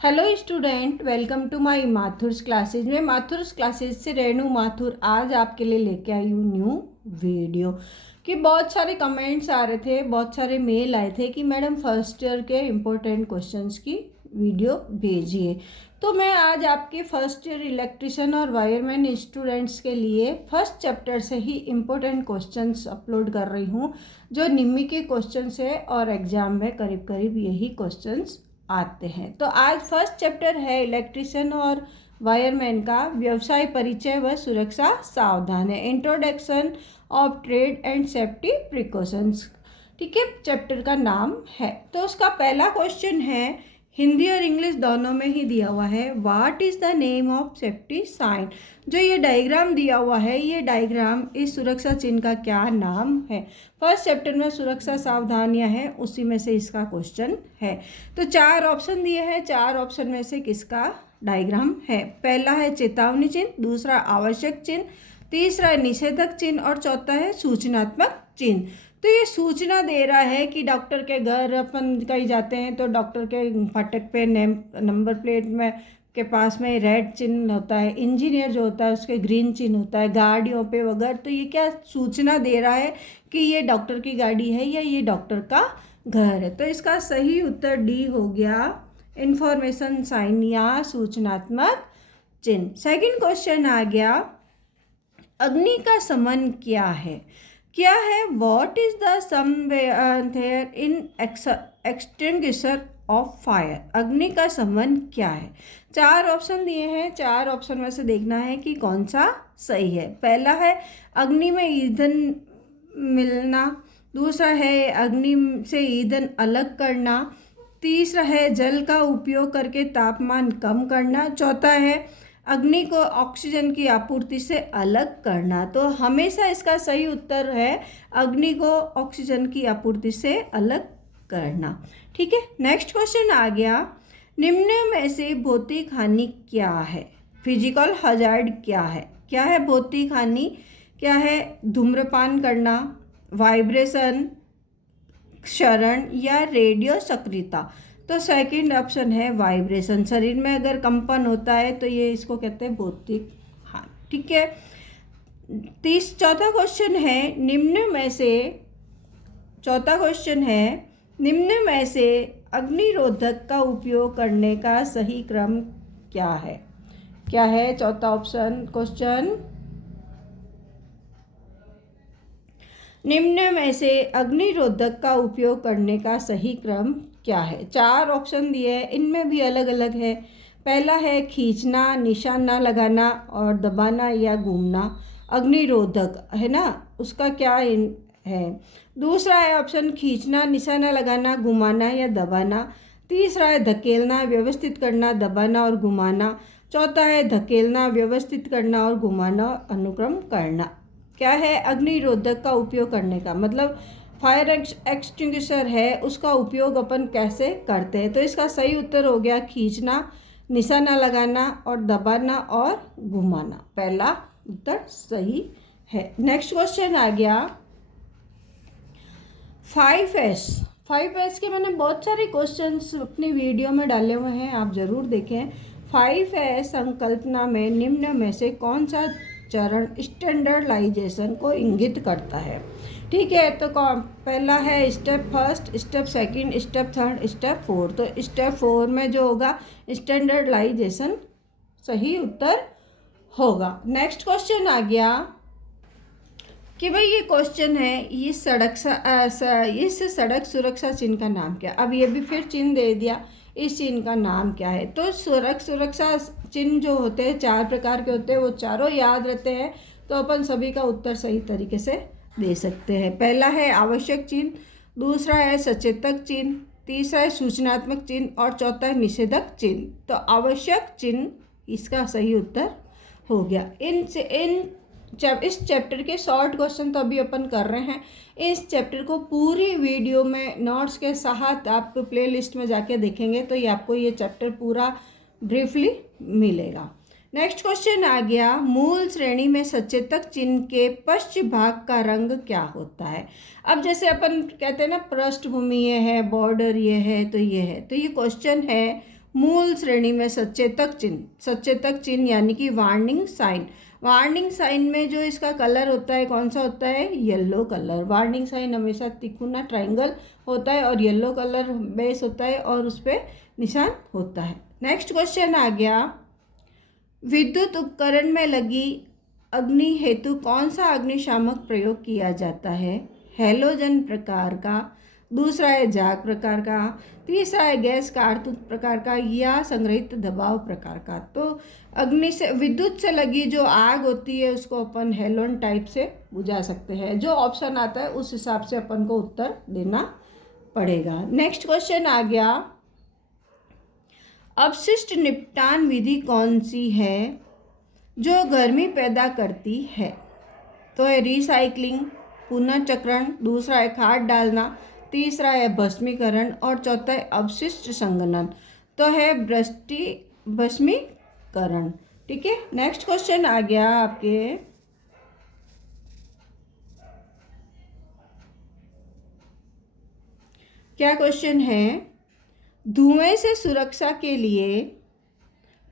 Hello student, welcome to my Mathur's classes. मैं Mathur's classes से रेणु माथुर आज आपके लिए लेके आई हूँ न्यू वीडियो। कि बहुत सारे कमेंट्स आ रहे थे, बहुत सारे मेल आए थे कि मैडम फर्स्ट ईयर के इम्पोर्टेंट क्वेश्चंस की वीडियो भेजिए। तो मैं आज आपके फर्स्ट ईयर इलेक्ट्रिशियन और वायरमैन स्टूडेंट्स के लिए फर्स्ट चैप्टर से ही इम्पोर्टेंट क्वेश्चंस अपलोड कर रही हूँ, जो निम्मी के क्वेश्चंस है और एग्जाम में करीब करीब यही क्वेश्चंस आते हैं। तो आज फर्स्ट चैप्टर है इलेक्ट्रिशियन और वायरमैन का व्यवसाय परिचय व सुरक्षा सावधान है, introduction of trade and safety precautions. ठीक है, चैप्टर का नाम है। तो उसका पहला क्वेश्चन है, हिंदी और इंग्लिश दोनों में ही दिया हुआ है, what is the name of safety sign. जो ये डायग्राम दिया हुआ है, ये डायग्राम इस सुरक्षा चिन्ह का क्या नाम है। फर्स्ट चैप्टर में सुरक्षा सावधानियां हैं, उसी में से इसका क्वेश्चन है। तो चार ऑप्शन दिए हैं, चार ऑप्शन में से किसका डायग्राम है। पहला है चेतावनी चिन्ह, दूसरा आवश्यक चिन्ह, तीसरा निषेधक चिन्ह और चौथा है सूचनात्मक चिन्ह। तो ये सूचना दे रहा है कि डॉक्टर के घर अपन कहीं जाते हैं तो डॉक्टर के फाटक पे नंबर प्लेट में के पास में रेड चिन्ह होता है, इंजीनियर जो होता है उसके ग्रीन चिन्ह होता है, गाड़ियों पे वगैरह। तो ये क्या सूचना दे रहा है कि ये डॉक्टर की गाड़ी है या ये डॉक्टर का घर है। तो इसका सही उत्तर डी हो गया, इंफॉर्मेशन साइन या सूचनात्मक चिन्ह। सेकंड क्वेश्चन आ गया, अग्नि का समन क्या है। क्या है, what is the somewhere in extinguisher of fire. अग्नि का समन क्या है। चार ऑप्शन दिए हैं, चार ऑप्शन में से देखना है कि कौन सा सही है। पहला है अग्नि में ईंधन मिलना, दूसरा है अग्नि से ईंधन अलग करना, तीसरा है जल का उपयोग करके तापमान कम करना, चौथा है अग्नि को ऑक्सीजन की आपूर्ति से अलग करना। तो हमेशा इसका सही उत्तर है अग्नि को ऑक्सीजन की आपूर्ति से अलग करना। ठीक है, नेक्स्ट क्वेश्चन आ गया, निम्न में से भौतिक हानि क्या है। फिजिकल हजार्ड क्या है। क्या है भौतिक हानि, क्या है धूम्रपान करना, वाइब्रेशन, क्षरण या रेडियो सक्रियता। तो सेकंड ऑप्शन है वाइब्रेशन। शरीर में अगर कंपन होता है तो ये इसको कहते हैं भौतिक हानि। ठीक है, चौथा क्वेश्चन है, निम्न में से अग्निरोधक का उपयोग करने का सही क्रम क्या है। क्या है चौथा ऑप्शन क्वेश्चन, निम्न में से अग्निरोधक का उपयोग करने का सही क्रम क्या है। चार ऑप्शन दिए हैं, इनमें भी अलग अलग है। पहला है खींचना, निशाना लगाना और दबाना या घूमना। अग्निरोधक है ना, उसका क्या है। दूसरा है ऑप्शन खींचना, निशाना लगाना, घुमाना या दबाना। तीसरा है धकेलना, व्यवस्थित करना, दबाना और घुमाना। चौथा है धकेलना, व्यवस्थित करना और घुमाना और अनुक्रम करना। क्या है अग्निरोधक का उपयोग करने का मतलब फायर एक्सटिंग्विशर है, उसका उपयोग अपन कैसे करते हैं। तो इसका सही उत्तर हो गया खींचना, निशाना लगाना और दबाना और घुमाना। पहला उत्तर सही है। नेक्स्ट क्वेश्चन आ गया 5S के मैंने बहुत सारे क्वेश्चंस अपनी वीडियो में डाले हुए हैं, आप ज़रूर देखें। 5S संकल्पना में निम्न में से कौन सा चरण स्टैंडर्डाइजेशन को इंगित करता है। ठीक है, तो पहला है step first, step second, step third, step four. तो स्टेप 4 में जो होगा स्टैंडर्डाइजेशन सही उत्तर होगा। नेक्स्ट क्वेश्चन आ गया कि भाई ये क्वेश्चन है, इस सड़क सुरक्षा चिन्ह का नाम क्या। अब ये भी फिर चिन्ह दे दिया, इस चिन्ह का नाम क्या है। तो सड़क सुरक्षा चिन्ह जो होते हैं 4 प्रकार के होते हैं, वो चारों याद रहते हैं तो अपन सभी का उत्तर सही तरीके से दे सकते हैं। पहला है आवश्यक चिन्ह, दूसरा है सचेतक चिन्ह, तीसरा है सूचनात्मक चिन्ह और चौथा है निषेधक चिन्ह। तो आवश्यक चिन्ह इसका सही उत्तर हो गया। इस चैप्टर के शॉर्ट क्वेश्चन तो अभी अपन कर रहे हैं। इस चैप्टर को पूरी वीडियो में नोट्स के साथ आप प्ले लिस्ट में जाके देखेंगे तो ये आपको ये चैप्टर पूरा ब्रीफली मिलेगा। नेक्स्ट क्वेश्चन आ गया, मूल श्रेणी में सचेतक चिन्ह के पश्च भाग का रंग क्या होता है। अब जैसे अपन कहते हैं ना पृष्ठभूमि ये है, बॉर्डर ये है, तो ये है। तो ये क्वेश्चन है मूल श्रेणी में सचेतक चिन्ह यानी कि वार्निंग साइन। वार्निंग साइन में जो इसका कलर होता है कौन सा होता है? Yellow colour. वार्निंग साइन हमेशा तिकोना ट्रायंगल होता है और येलो कलर बेस होता है और उस पर निशान होता है। नेक्स्ट क्वेश्चन आ गया, विद्युत उपकरण में लगी अग्नि हेतु कौन सा अग्निशामक प्रयोग किया जाता है? हैलोजन प्रकार का, दूसरा है जाग प्रकार का, तीसरा है गैस कारतूस प्रकार का या संग्रहित दबाव प्रकार का। तो अग्नि से विद्युत से लगी जो आग होती है उसको अपन हेलोन टाइप से बुझा सकते हैं। जो ऑप्शन आता है उस हिसाब से अपन को उत्तर देना पड़ेगा। नेक्स्ट क्वेश्चन आ गया, अपशिष्ट निपटान विधि कौन सी है जो गर्मी पैदा करती है? तो है रिसाइकलिंग, पुनर्चक्रण, दूसरा है खाद डालना, तीसरा है भस्मीकरण और चौथा है अपशिष्ट संघनन। तो है भस्मीकरण। ठीक है। नेक्स्ट क्वेश्चन आ गया आपके, क्या क्वेश्चन है, धुएं से सुरक्षा के लिए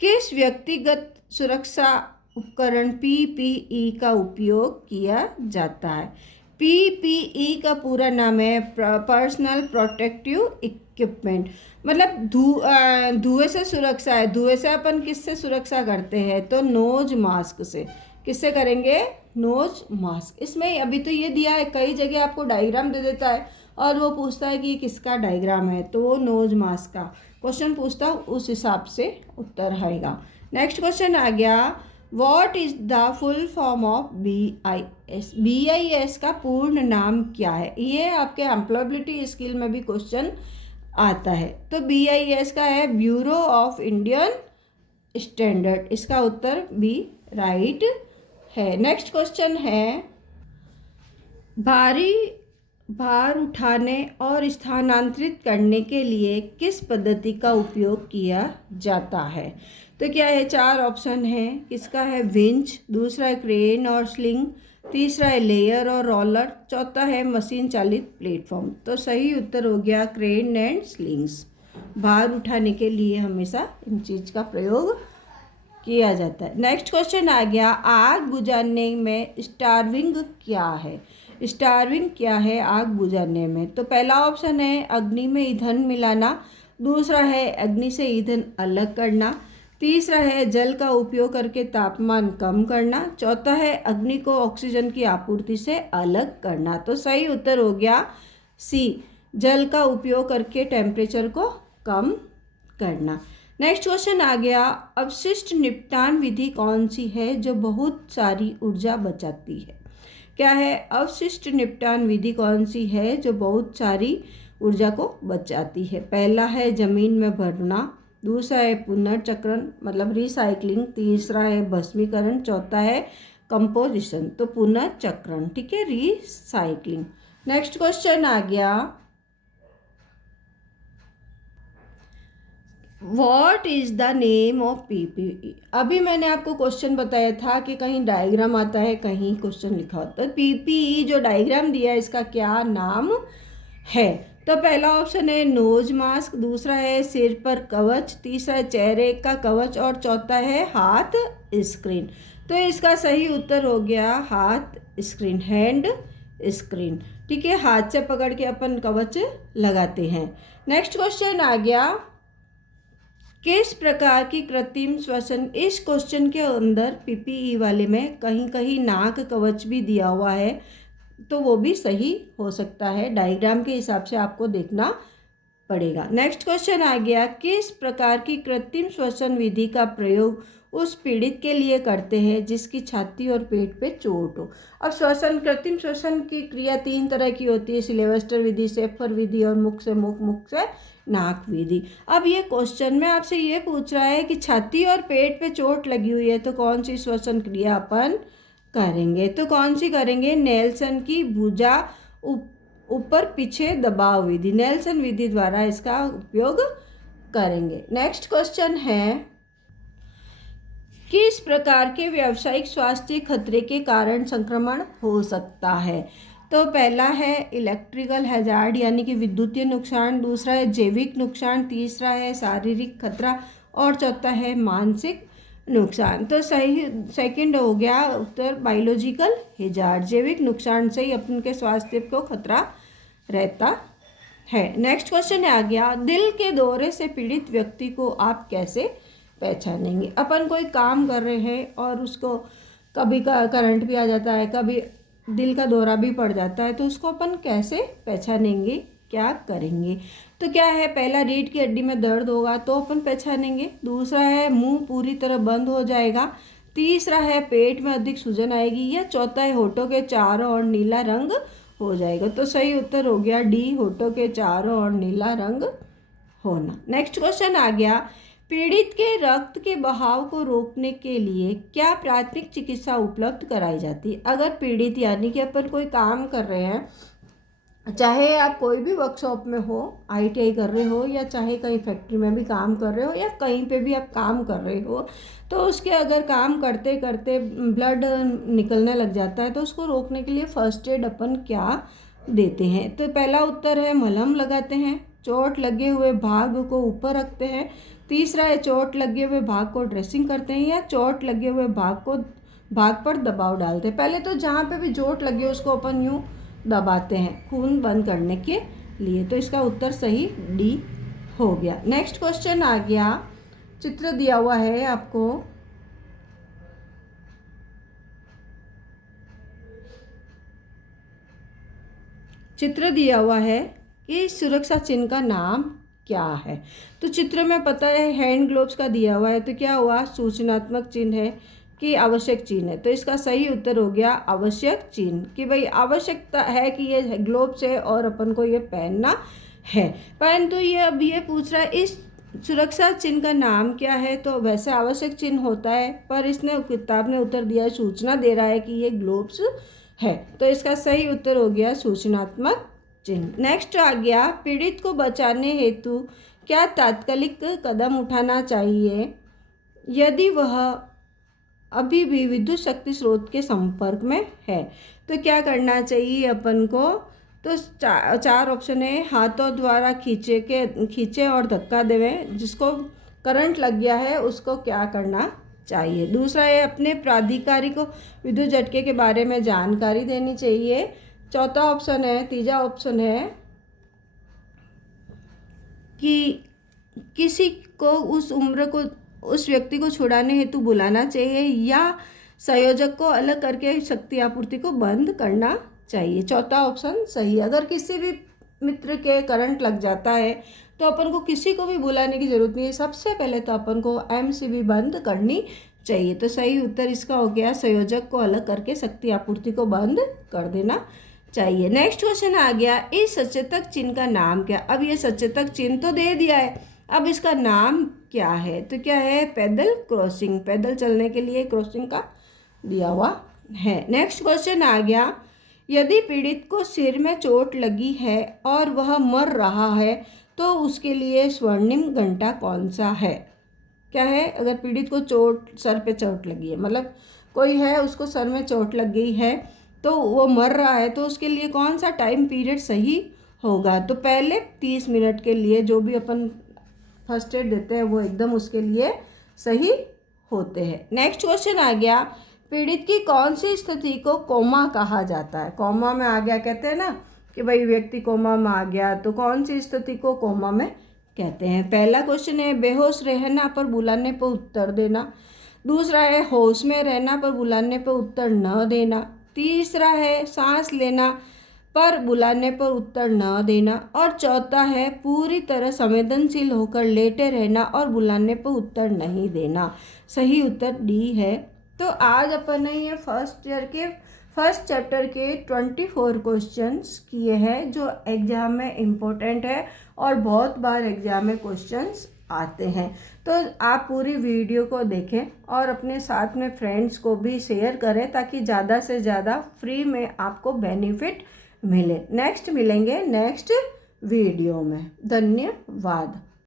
किस व्यक्तिगत सुरक्षा उपकरण पीपीई का उपयोग किया जाता है? पीपीई का पूरा नाम है पर्सनल प्रोटेक्टिव इक्विपमेंट। मतलब धुएं से सुरक्षा है। धुएं से अपन किससे सुरक्षा करते हैं? तो नोज मास्क से। किससे करेंगे? Nose mask. इसमें अभी तो ये दिया है, कई जगह आपको डायग्राम दे देता है और वो पूछता है कि ये किसका डायग्राम है, तो वो नोज मास्क का क्वेश्चन पूछता है, उस हिसाब से उत्तर आएगा। नेक्स्ट क्वेश्चन आ गया, what is the full form of BIS? BIS का पूर्ण नाम क्या है? ये आपके एम्प्लॉयबिलिटी स्किल में भी क्वेश्चन आता है। तो BIS का है ब्यूरो ऑफ इंडियन स्टैंडर्ड। इसका उत्तर बी राइट है। नेक्स्ट क्वेश्चन है, भारी भार उठाने और स्थानांतरित करने के लिए किस पद्धति का उपयोग किया जाता है? तो क्या है? 4 ऑप्शन है। किसका है? विंच, दूसरा है क्रेन और स्लिंग, तीसरा है लेयर और रोलर, चौथा है मशीन चालित प्लेटफॉर्म। तो सही उत्तर हो गया क्रेन एंड स्लिंग्स। भार उठाने के लिए हमेशा इन चीज़ का प्रयोग किया जाता है। नेक्स्ट क्वेश्चन आ गया, आग बुझाने में स्टार्विंग क्या है? स्टार्विंग क्या है आग बुझाने में? तो पहला ऑप्शन है अग्नि में ईंधन मिलाना, दूसरा है अग्नि से ईंधन अलग करना, तीसरा है जल का उपयोग करके तापमान कम करना, चौथा है अग्नि को ऑक्सीजन की आपूर्ति से अलग करना। तो सही उत्तर हो गया सी, जल का उपयोग करके टेम्परेचर को कम करना। नेक्स्ट क्वेश्चन आ गया, अपशिष्ट निपटान विधि कौन सी है जो बहुत सारी ऊर्जा बचाती है? क्या है? अपशिष्ट निपटान विधि कौन सी है जो बहुत सारी ऊर्जा को बचाती है? पहला है जमीन में भरना, दूसरा है पुनर्चक्रण मतलब रिसाइकलिंग, तीसरा है भस्मीकरण, चौथा है कंपोजिशन। तो पुनर्चक्रण। ठीक है, रिसाइकलिंग। नेक्स्ट क्वेश्चन आ गया, what is the name of PPE? अभी मैंने आपको क्वेश्चन बताया था कि कहीं डायग्राम आता है, कहीं क्वेश्चन लिखा होता है। पीपीई जो डायग्राम दिया है इसका क्या नाम है? तो पहला ऑप्शन है नोज मास्क, दूसरा है सिर पर कवच, तीसरा है चेहरे का कवच और चौथा है हाथ स्क्रीन। तो इसका सही उत्तर हो गया हाथ स्क्रीन, हैंड स्क्रीन। ठीक है, हाथ से पकड़ के अपन कवच लगाते हैं। नेक्स्ट क्वेश्चन आ गया, किस प्रकार की कृत्रिम श्वसन? इस क्वेश्चन के अंदर पीपीई वाले में कहीं कहीं नाक कवच भी दिया हुआ है, तो वो भी सही हो सकता है। डायग्राम के हिसाब से आपको देखना पड़ेगा। नेक्स्ट क्वेश्चन आ गया, किस प्रकार की कृत्रिम श्वसन विधि का प्रयोग उस पीड़ित के लिए करते हैं जिसकी छाती और पेट पे चोट हो? अब कृत्रिम श्वसन की क्रिया 3 तरह की होती है, सिलेवेस्टर विधि, शेफर विधि और मुख से मुख, मुख से नाक विधि। अब ये क्वेश्चन में आपसे ये पूछ रहा है कि छाती और पेट पे चोट लगी हुई है तो कौन सी श्वसन क्रिया अपन करेंगे? तो कौन सी करेंगे? नेल्सन की भुजा ऊपर पीछे दबाव विधि, नेल्सन विधि द्वारा इसका उपयोग करेंगे। नेक्स्ट क्वेश्चन है, किस प्रकार के व्यावसायिक स्वास्थ्य खतरे के कारण संक्रमण हो सकता है? तो पहला है इलेक्ट्रिकल हैजार्ड यानी कि विद्युतीय नुकसान, दूसरा है जैविक नुकसान, तीसरा है शारीरिक खतरा और चौथा है मानसिक नुकसान। तो सही सेकंड हो गया उत्तर बायोलॉजिकल हैजार्ड। जैविक नुकसान से ही अपन के स्वास्थ्य को खतरा रहता है। नेक्स्ट क्वेश्चन आ गया, दिल के दौरे से पीड़ित व्यक्ति को आप कैसे पहचानेंगे। अपन कोई काम कर रहे हैं और उसको कभी करंट भी आ जाता है, कभी दिल का दौरा भी पड़ जाता है, तो उसको अपन कैसे पहचानेंगे, क्या करेंगे। तो क्या है, पहला रीढ़ की हड्डी में दर्द होगा तो अपन पहचानेंगे, दूसरा है मुंह पूरी तरह बंद हो जाएगा, तीसरा है पेट में अधिक सूजन आएगी, या चौथा है होठों के चारों ओर नीला रंग हो जाएगा। तो सही उत्तर हो गया डी, होठों के चारों ओर नीला रंग होना। नेक्स्ट क्वेश्चन आ गया, पीड़ित के रक्त के बहाव को रोकने के लिए क्या प्राथमिक चिकित्सा उपलब्ध कराई जाती है। अगर पीड़ित यानी कि अपन कोई काम कर रहे हैं, चाहे आप कोई भी वर्कशॉप में हो, ITI कर रहे हो, या चाहे कहीं फैक्ट्री में भी काम कर रहे हो, या कहीं पे भी आप काम कर रहे हो, तो उसके अगर काम करते करते ब्लड निकलने लग जाता है तो उसको रोकने के लिए फर्स्ट एड अपन क्या देते हैं। तो पहला उत्तर है मलहम लगाते हैं, चोट लगे हुए भाग को ऊपर रखते हैं, तीसरा है चोट लगे हुए भाग को ड्रेसिंग करते हैं, या चोट लगे हुए भाग पर दबाव डालते हैं। पहले तो जहाँ पे भी चोट लगी हो उसको अपन यूँ दबाते हैं खून बंद करने के लिए। तो इसका उत्तर सही डी हो गया। नेक्स्ट क्वेश्चन आ गया, चित्र दिया हुआ है आपको, चित्र दिया हुआ है कि सुरक्षा चिन्ह का नाम क्या है। तो चित्र में पता है हैंड ग्लोव्स का दिया हुआ है, तो क्या हुआ, सूचनात्मक चिन्ह है कि आवश्यक चिन्ह है। तो इसका सही उत्तर हो गया आवश्यक चिन्ह, कि भाई आवश्यकता है कि ये ग्लोव्स है और अपन को ये पहनना है। परंतु ये अब ये पूछ रहा है इस सुरक्षा चिन्ह का नाम क्या है, तो वैसे आवश्यक चिन्ह होता है, पर इसने किताब ने उत्तर दिया है, सूचना दे रहा है कि ये ग्लोव्स है। तो इसका सही उत्तर हो गया सूचनात्मक चिन्ह। नेक्स्ट आ गया, पीड़ित को बचाने हेतु क्या तात्कालिक कदम उठाना चाहिए यदि वह अभी भी विद्युत शक्ति स्रोत के संपर्क में है। तो क्या करना चाहिए अपन को, तो चार ऑप्शन है, हाथों द्वारा खींचे और धक्का देवें, जिसको करंट लग गया है उसको क्या करना चाहिए। दूसरा है अपने प्राधिकारी को विद्युत झटके के बारे में जानकारी देनी चाहिए। चौथा ऑप्शन है, तीसरा ऑप्शन है कि किसी को उस व्यक्ति को छुड़ाने हेतु बुलाना चाहिए, या संयोजक को अलग करके शक्ति आपूर्ति को बंद करना चाहिए। चौथा ऑप्शन सही। अगर किसी भी मित्र के करंट लग जाता है तो अपन को किसी को भी बुलाने की ज़रूरत नहीं है, सबसे पहले तो अपन को MCB बंद करनी चाहिए। तो सही उत्तर इसका हो गया संयोजक को अलग करके शक्ति आपूर्ति को बंद कर देना चाहिए। नेक्स्ट क्वेश्चन आ गया, इस सचेतक चिन्ह का नाम क्या। अब ये सचेतक चिन्ह तो दे दिया है, अब इसका नाम क्या है। तो क्या है, पैदल क्रॉसिंग, पैदल चलने के लिए क्रॉसिंग का दिया हुआ है। नेक्स्ट क्वेश्चन आ गया, यदि पीड़ित को सिर में चोट लगी है और वह मर रहा है तो उसके लिए स्वर्णिम घंटा कौन सा है। क्या है, अगर पीड़ित को सर पे चोट लगी है, मतलब कोई है उसको सर में चोट लग गई है तो वो मर रहा है, तो उसके लिए कौन सा टाइम पीरियड सही होगा। तो पहले 30 मिनट के लिए जो भी अपन फर्स्ट एड देते हैं वो एकदम उसके लिए सही होते हैं। नेक्स्ट क्वेश्चन आ गया, पीड़ित की कौन सी स्थिति को कोमा कहा जाता है। कोमा में आ गया कहते हैं ना कि भाई व्यक्ति कोमा में आ गया, तो कौन सी स्थिति को कोमा में कहते हैं। पहला क्वेश्चन है बेहोश रहना पर बुलाने पर उत्तर देना, दूसरा है होश में रहना पर बुलाने पर उत्तर न देना, तीसरा है सांस लेना पर बुलाने पर उत्तर न देना, और चौथा है पूरी तरह संवेदनशील होकर लेटे रहना और बुलाने पर उत्तर नहीं देना। सही उत्तर डी है। तो आज अपन ने ये फर्स्ट चैप्टर के 24 क्वेश्चंस किए हैं जो एग्ज़ाम में इम्पोर्टेंट है और बहुत बार एग्ज़ाम में क्वेश्चंस आते हैं। तो आप पूरी वीडियो को देखें और अपने साथ में फ्रेंड्स को भी शेयर करें ताकि ज़्यादा से ज़्यादा फ्री में आपको बेनिफिट मिले। नेक्स्ट मिलेंगे नेक्स्ट वीडियो में। धन्यवाद।